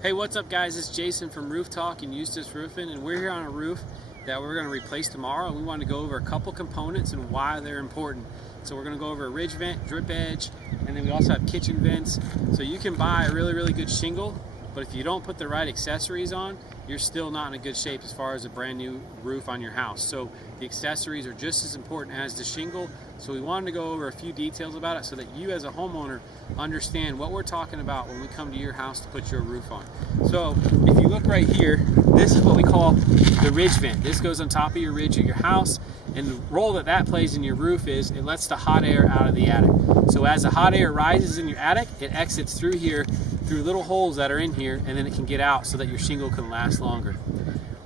Hey, what's up guys? It's Jason from Roof Talk and Eustis Roofing, and we're here on a roof that we're going to replace tomorrow. We want to go over a couple components and why they're important. So we're going to go over a ridge vent, drip edge, and then we also have kitchen vents. So you can buy a really good shingle, but if you don't put the right accessories on, you're still not in a good shape as far as a brand new roof on your house. So the accessories are just as important as the shingle. So we wanted to go over a few details about it so that you as a homeowner understand what we're talking about when we come to your house to put your roof on. So if you look right here, this is what we call the ridge vent. This goes on top of your ridge of your house, and the role that plays in your roof is it lets the hot air out of the attic. So as the hot air rises in your attic, it exits through here, through little holes that are in here, and then it can get out so that your shingle can last longer.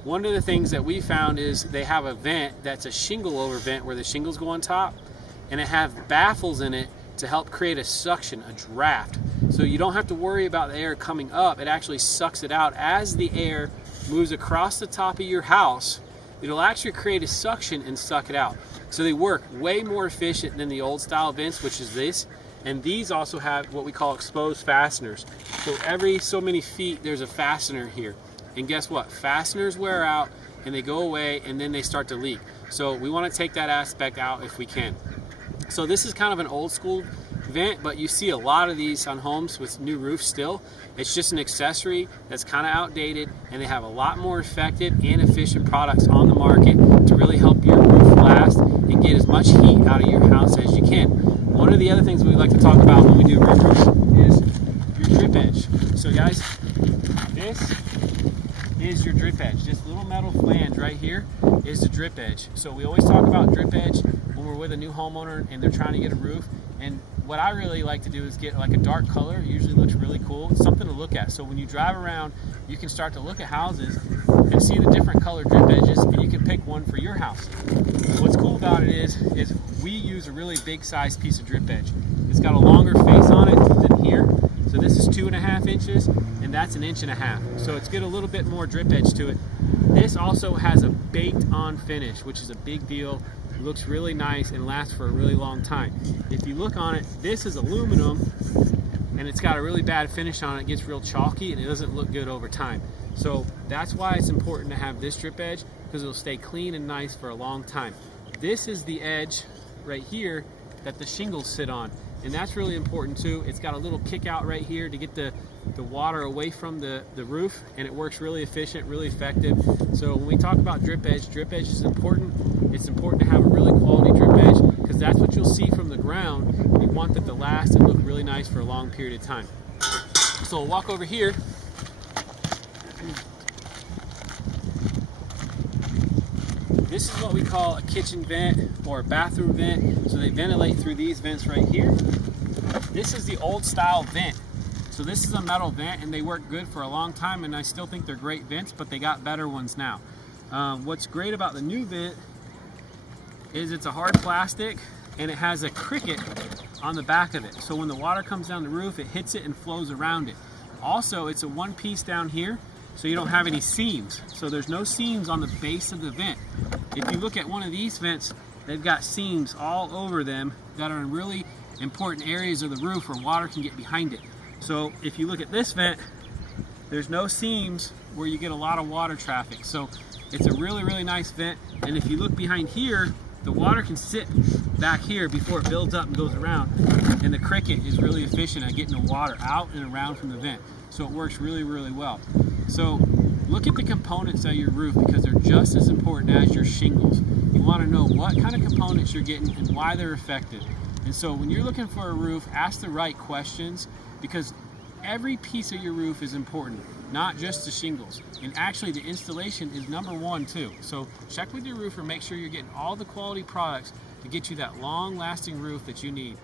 One of the things that we found is they have a vent that's a shingle over vent where the shingles go on top, and it has baffles in it to help create a suction, a draft. So you don't have to worry about the air coming up. It actually sucks it out. As the air moves across the top of your house, it'll actually create a suction and suck it out. So they work way more efficient than the old style vents, which is this. And these also have what we call exposed fasteners. So every so many feet, there's a fastener here. And guess what? Fasteners wear out and they go away and then they start to leak. So we want to take that aspect out if we can. So this is kind of an old school vent, but you see a lot of these on homes with new roofs still. It's just an accessory that's kind of outdated, and they have a lot more effective and efficient products on the market to really help your roof last and get as much heat out of your house as you can. One of the other things we like to talk about when we do roofs is your drip edge. So guys, this is your drip edge. This little metal flange right here is the drip edge. So we always talk about drip edge when we're with a new homeowner and they're trying to get a roof. And what I really like to do is get like a dark color. It usually looks really cool. It's something to look at. So when you drive around, you can start to look at houses and see the different colored drip edges, and you can pick one for your house. What's cool about it is we use a really big size piece of drip edge. It's got a longer face on it than here. So this is 2.5 inches, and that's 1.5 inches. So it's got a little bit more drip edge to it. This also has a baked on finish, which is a big deal. It looks really nice and lasts for a really long time. If you look on it, this is aluminum, and it's got a really bad finish on it. It gets real chalky and it doesn't look good over time. So that's why it's important to have this drip edge, because it'll stay clean and nice for a long time. This is the edge right here that the shingles sit on, and that's really important too. It's got a little kick out right here to get the water away from the roof, and it works really efficient, really effective. So when we talk about drip edge is important. It's important to have a really quality drip edge, because that's what you'll see from the ground. You want that to last and look really nice for a long period of time. So we'll walk over here. This is what we call a kitchen vent or a bathroom vent. So they ventilate through these vents right here. This is the old style vent. So this is a metal vent, and they work good for a long time, and I still think they're great vents, but they got better ones now. What's great about the new vent is it's a hard plastic, and it has a cricket on the back of it. So when the water comes down the roof, it hits it and flows around it. Also, it's a one piece down here, so you don't have any seams. So there's no seams on the base of the vent. If you look at one of these vents, they've got seams all over them that are in really important areas of the roof where water can get behind it. So if you look at this vent, there's no seams where you get a lot of water traffic. So it's a really nice vent. And if you look behind here, the water can sit back here before it builds up and goes around. And the cricket is really efficient at getting the water out and around from the vent. So it works really well. So look at the components of your roof, because they're just as important as your shingles. You want to know what kind of components you're getting and why they're effective. And so when you're looking for a roof, ask the right questions, because every piece of your roof is important, not just the shingles. And actually the installation is number one too. So check with your roofer, make sure you're getting all the quality products to get you that long lasting roof that you need.